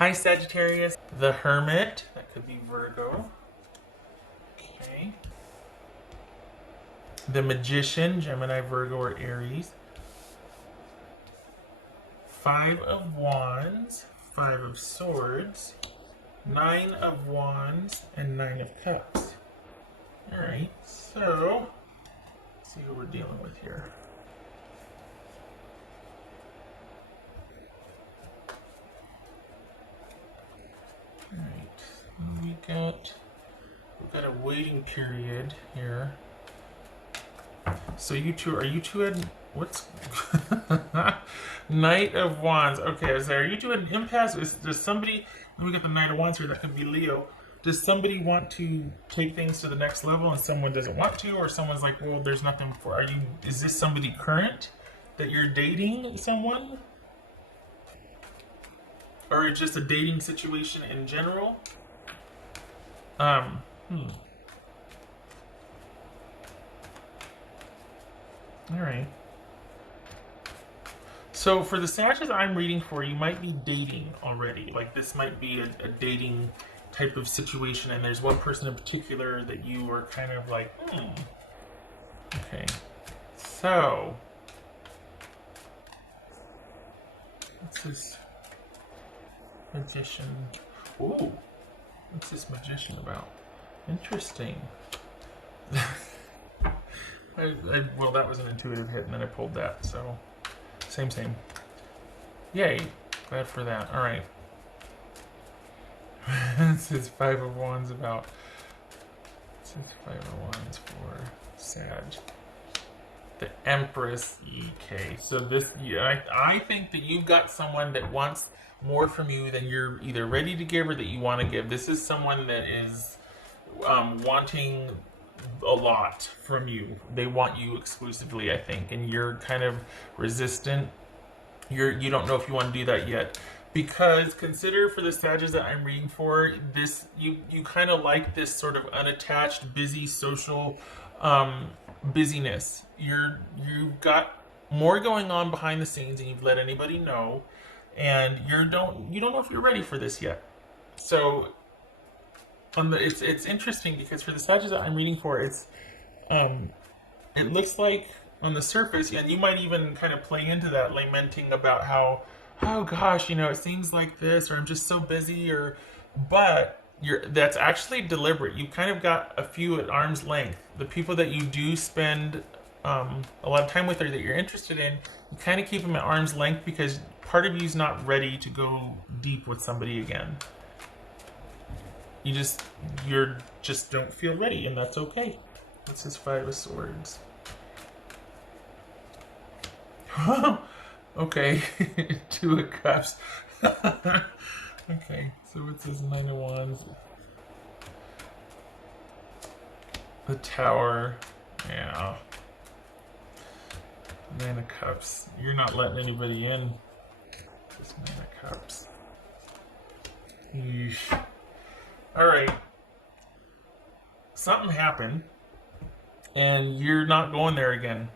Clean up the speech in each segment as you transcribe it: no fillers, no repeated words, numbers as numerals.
Hi Sagittarius, the Hermit, that could be Virgo. Okay. The Magician, Gemini, Virgo, or Aries. Five of Wands, Five of Swords, Nine of Wands, and Nine of Cups. Alright, so let's see who we're dealing with here. Alright, we've got a waiting period here. So you two, are you two at, what's, Knight of Wands. Okay, so are you two at an impasse? Does somebody, we got the Knight of Wands here, that could be Leo. Does somebody want to take things to the next level and someone doesn't want to, or someone's like, well, there's nothing for, is this somebody current that you're dating someone? Or it's just a dating situation in general? Alright. So for the Sagittarius I'm reading for, you might be dating already. Like this might be a dating type of situation, and there's one person in particular that you are kind of like, Okay. So what's this Magician? Ooh. What's this Magician about? Interesting. Well, that was an intuitive hit, and then I pulled that, so same. Yay, glad for that. All right. This is Five of Wands about. This is Five of Wands for Sag. The Empress. Okay, so this, I think that you've got someone that wants more from you than you're either ready to give or that you want to give. This is someone that is wanting a lot from you. They want you exclusively, I think, and you're kind of resistant. You don't know if you want to do that yet, because consider for the Sagittarius that I'm reading for, this you kind of like this sort of unattached, busy social busyness. You've got more going on behind the scenes than you've let anybody know, and you don't know if you're ready for this yet. So it's interesting because for the Sagittarius that I'm reading for, it looks like on the surface, and you might even kind of play into that, lamenting about how, oh gosh, it seems like this, or I'm just so busy, but that's actually deliberate. You kind of got a few at arm's length. The people that you do spend a lot of time with, or that you're interested in, you kind of keep them at arm's length because part of you's not ready to go deep with somebody again. You just don't feel ready, and that's okay. This is Five of Swords. Okay, Two of Cups. Okay, so what's this Nine of Wands? The Tower. Yeah. Nine of Cups. You're not letting anybody in. This Nine of Cups. Yeesh. Alright. Something happened, and you're not going there again,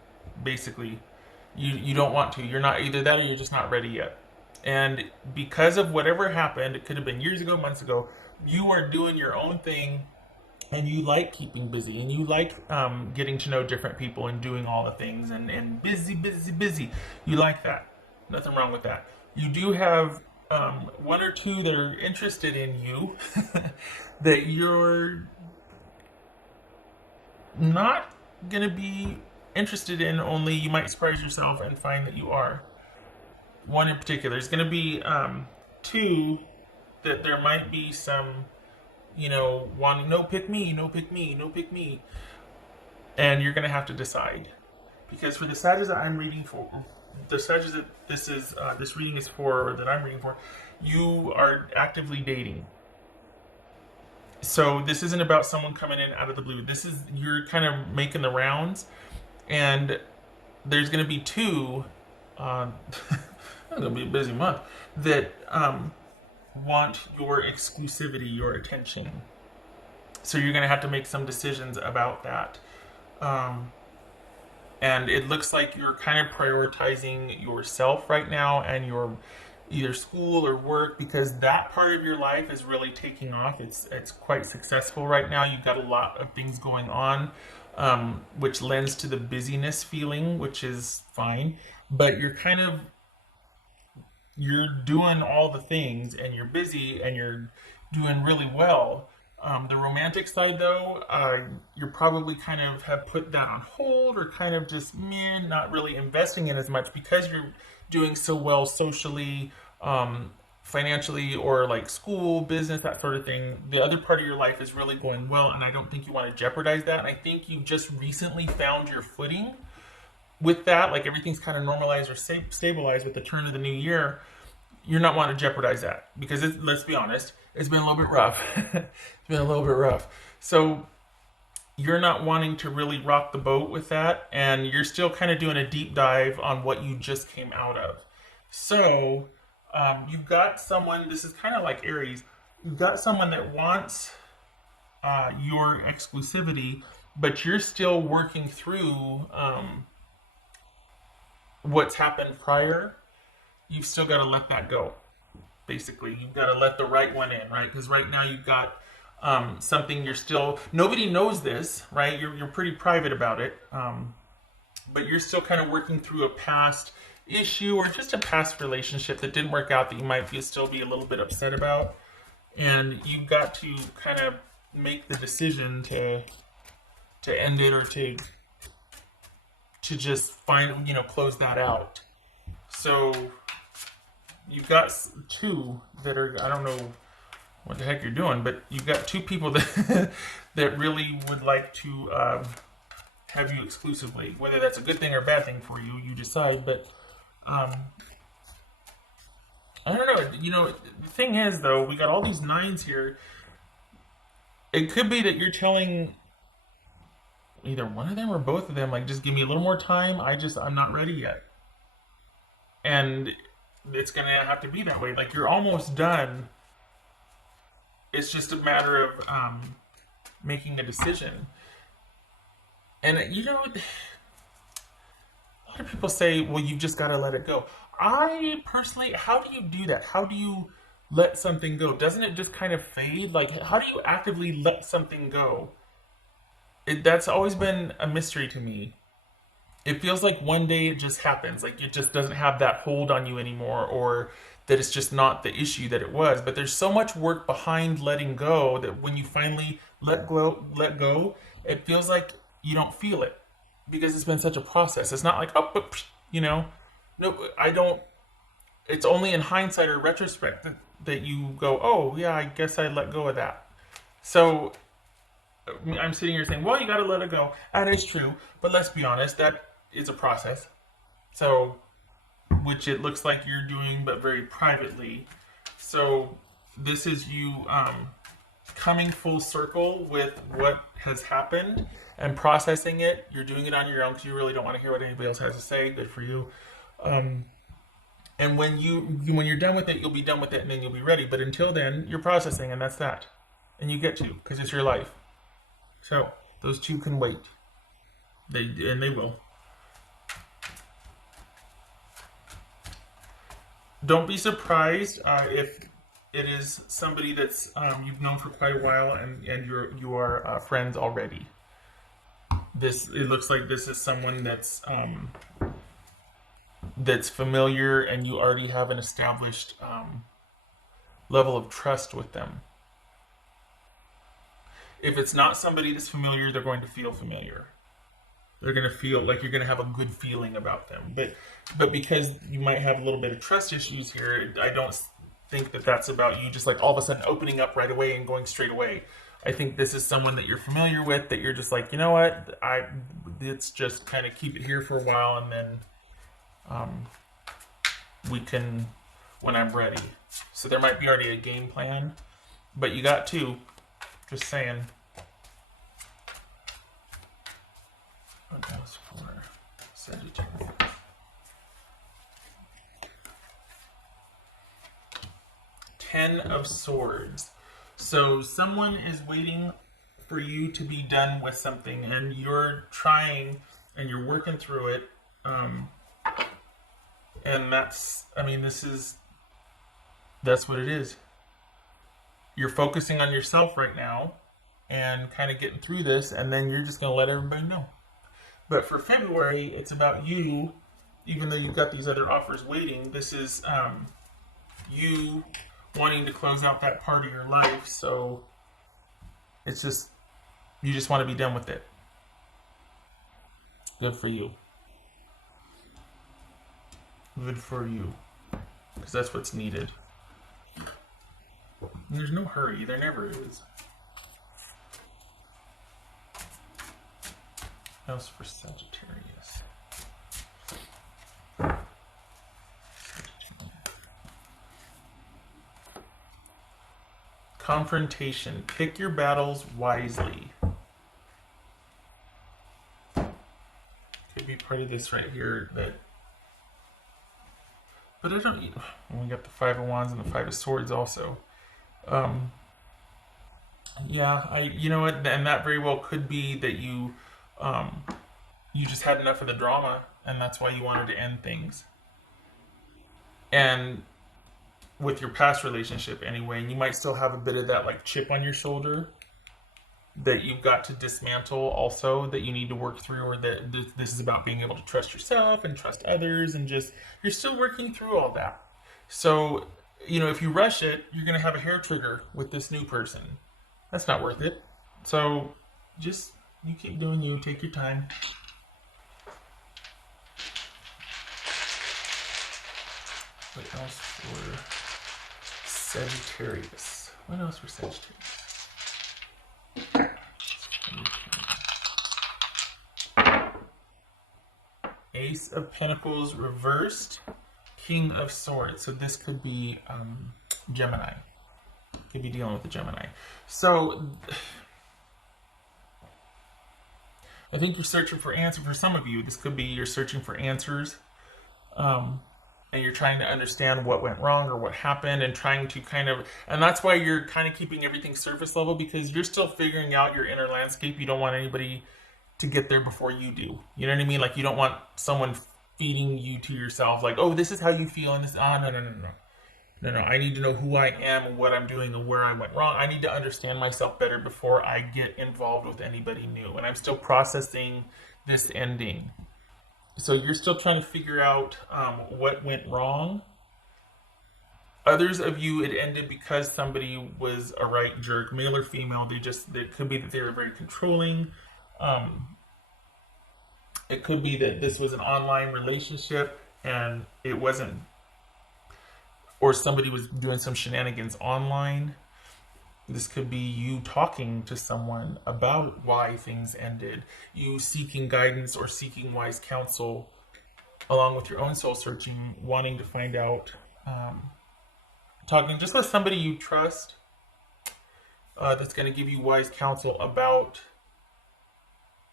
basically. You don't want to. You're not either that, or you're just not ready yet. And because of whatever happened, it could have been years ago, months ago, you are doing your own thing, and you like keeping busy, and you like getting to know different people and doing all the things, and busy. You like that. Nothing wrong with that. You do have one or two that are interested in you that you're not going to be interested in, only you might surprise yourself and find that you are. One in particular. There's going to be two that there might be some, wanting, no, pick me, no, pick me, no, pick me. And you're going to have to decide. Because for the Sagittarius that I'm reading for, the Sagittarius that this reading is for, or that I'm reading for, you are actively dating. So this isn't about someone coming in out of the blue. This is, you're kind of making the rounds, and there's going to be two, it's going to be a busy month, that want your exclusivity, your attention. So you're going to have to make some decisions about that. And it looks like you're kind of prioritizing yourself right now, and either school or work, because that part of your life is really taking off. It's quite successful right now. You've got a lot of things going on, which lends to the busyness feeling, which is fine. But you're doing all the things and you're busy and you're doing really well. The romantic side, though, you're probably kind of have put that on hold or kind of just not really investing in as much because you're doing so well socially, financially, or like school, business, that sort of thing. The other part of your life is really going well, and I don't think you want to jeopardize that. And I think you just recently found your footing with that, like everything's kind of normalized or stabilized with the turn of the new year. You're not wanting to jeopardize that because let's be honest, it's been a little bit rough. It's been a little bit rough. So you're not wanting to really rock the boat with that, and you're still kind of doing a deep dive on what you just came out of. So you've got someone, this is kind of like Aries, you've got someone that wants your exclusivity, but you're still working through what's happened prior. You've still got to let that go. Basically, you've got to let the right one in, right? Because right now you've got something you're still, nobody knows this, right? You're pretty private about it, but you're still kind of working through a past issue or just a past relationship that didn't work out that you might still be a little bit upset about, and you've got to kind of make the decision to end it or to just close that out. So you've got two that are, I don't know what the heck you're doing, but you've got two people that that really would like to have you exclusively. Whether that's a good thing or a bad thing for you, you decide. But I don't know. The thing is, though, we got all these nines here. It could be that you're telling either one of them or both of them, like, just give me a little more time. I'm not ready yet. And it's going to have to be that way. Like, you're almost done. It's just a matter of making a decision. And, a lot of people say, well, you've just got to let it go. I personally, how do you do that? How do you let something go? Doesn't it just kind of fade? Like, how do you actively let something go? That's always been a mystery to me. It feels like one day it just happens, like it just doesn't have that hold on you anymore, or that it's just not the issue that it was. But there's so much work behind letting go that when you finally let go, it feels like you don't feel it because it's been such a process. It's not like no, I don't. It's only in hindsight or retrospect that you go, oh yeah, I guess I let go of that. So I'm sitting here saying, well, you got to let it go. That is true, but let's be honest, that is a process. So, which it looks like you're doing, but very privately. So, this is you coming full circle with what has happened and processing it. You're doing it on your own because you really don't want to hear what anybody else has to say. Good for you. And when you're done with it, you'll be done with it, and then you'll be ready. But until then, you're processing, and that's that. And you get to because it's your life. So those two can wait. They will. Don't be surprised if it is somebody that's you've known for quite a while and you are friends already. It looks like this is someone that's familiar and you already have an established level of trust with them. If it's not somebody that's familiar, they're going to feel familiar. They're going to feel like you're going to have a good feeling about them. But because you might have a little bit of trust issues here, I don't think that that's about you just like all of a sudden opening up right away and going straight away. I think this is someone that you're familiar with, that you're just like, you know what, let's just kind of keep it here for a while, and then we can, when I'm ready. So there might be already a game plan, but you got two. Just saying. What else for Sagittarius? Ten of Swords. So someone is waiting for you to be done with something, and you're trying and you're working through it. And this is That's what it is. You're focusing on yourself right now and kind of getting through this, and then you're just going to let everybody know. But for February, it's about you, even though you've got these other offers waiting. This is you wanting to close out that part of your life. So it's just, you just want to be done with it. Good for you. Good for you. Because that's what's needed. And there's no hurry. There never is. House for Sagittarius. Confrontation. Pick your battles wisely. Could be part of this right here. But I don't. We got the Five of Wands and the Five of Swords also. Yeah, you know what, and that very well could be that you just had enough of the drama, and that's why you wanted to end things. And with your past relationship anyway, and you might still have a bit of that like chip on your shoulder that you've got to dismantle also, that you need to work through, or that this is about being able to trust yourself and trust others, and just, you're still working through all that. So, if you rush it, you're going to have a hair trigger with this new person. That's not worth it. So just, you keep doing you, take your time. What else for Sagittarius? What else for Sagittarius? Ace of Pentacles reversed, King of Swords. So this could be Gemini. Could be dealing with the Gemini. So I think you're searching for answers. For some of you, this could be you're searching for answers. And you're trying to understand what went wrong or what happened, and trying to and that's why you're kind of keeping everything surface level, because you're still figuring out your inner landscape. You don't want anybody to get there before you do. You know what I mean? Like, you don't want someone feeding you to yourself, like, oh, this is how you feel, and this, no. I need to know who I am and what I'm doing and where I went wrong. I need to understand myself better before I get involved with anybody new. And I'm still processing this ending. So you're still trying to figure out what went wrong. Others of you, it ended because somebody was a right jerk, male or female. It could be that they were very controlling. It could be that this was an online relationship and it wasn't, or somebody was doing some shenanigans online. This could be you talking to someone about why things ended, you seeking guidance or seeking wise counsel, along with your own soul searching, wanting to find out, talking just with somebody you trust, that's going to give you wise counsel about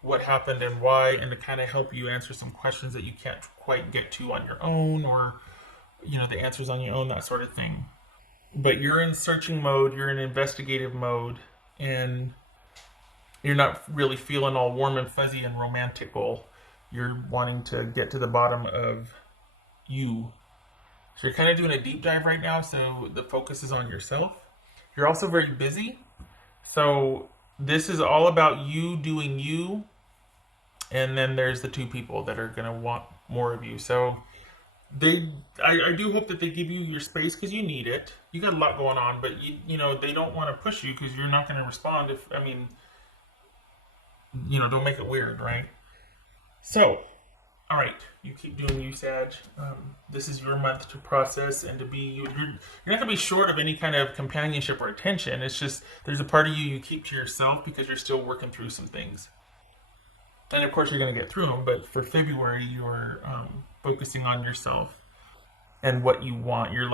what happened and why, and to kind of help you answer some questions that you can't quite get to on your own, or the answers on your own, that sort of thing. But you're in searching mode, you're in investigative mode, and you're not really feeling all warm and fuzzy and romantical. You're wanting to get to the bottom of you. So you're kind of doing a deep dive right now, so the focus is on yourself. You're also very busy, so this is all about you doing you, and then there's the two people that are going to want more of you. So I do hope that they give you your space, because you need it. You got a lot going on, but they don't want to push you, because you're not going to respond don't make it weird, right? So, all right, you keep doing you, Sag. This is your month to process and to be you. You're not going to be short of any kind of companionship or attention. It's just there's a part of you keep to yourself because you're still working through some things. And of course, you're going to get through them. But for February, you're focusing on yourself and what you want. You're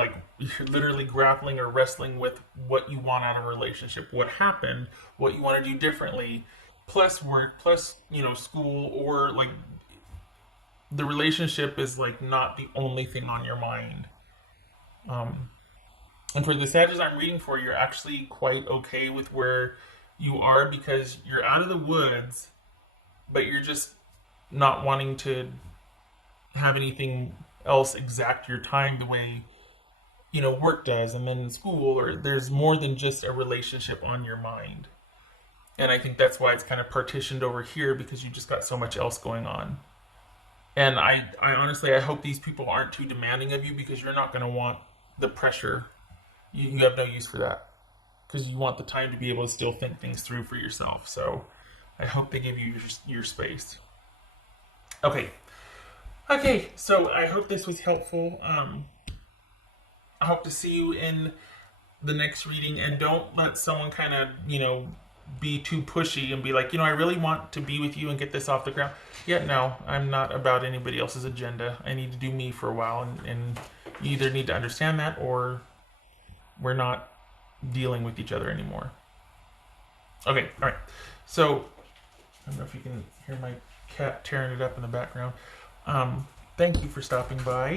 literally grappling or wrestling with what you want out of a relationship, what happened, what you want to do differently, plus work, plus school, or the relationship is not the only thing on your mind. And for the Sagittarius I'm reading for, you're actually quite okay with where you are, because you're out of the woods, but you're just not wanting to have anything else exact your time the way work does, and then in school, or there's more than just a relationship on your mind. And I think that's why it's kind of partitioned over here, because you just got so much else going on. And I honestly, I hope these people aren't too demanding of you, because you're not going to want the pressure. You have no use for that, because you want the time to be able to still think things through for yourself. So I hope they give you your space. Okay. Okay, so I hope this was helpful. I hope to see you in the next reading, and don't let someone kind of, be too pushy and be like, I really want to be with you and get this off the ground. Yeah, no, I'm not about anybody else's agenda. I need to do me for a while, and you either need to understand that, or we're not dealing with each other anymore. Okay, all right. So, I don't know if you can hear my cat tearing it up in the background. Thank you for stopping by.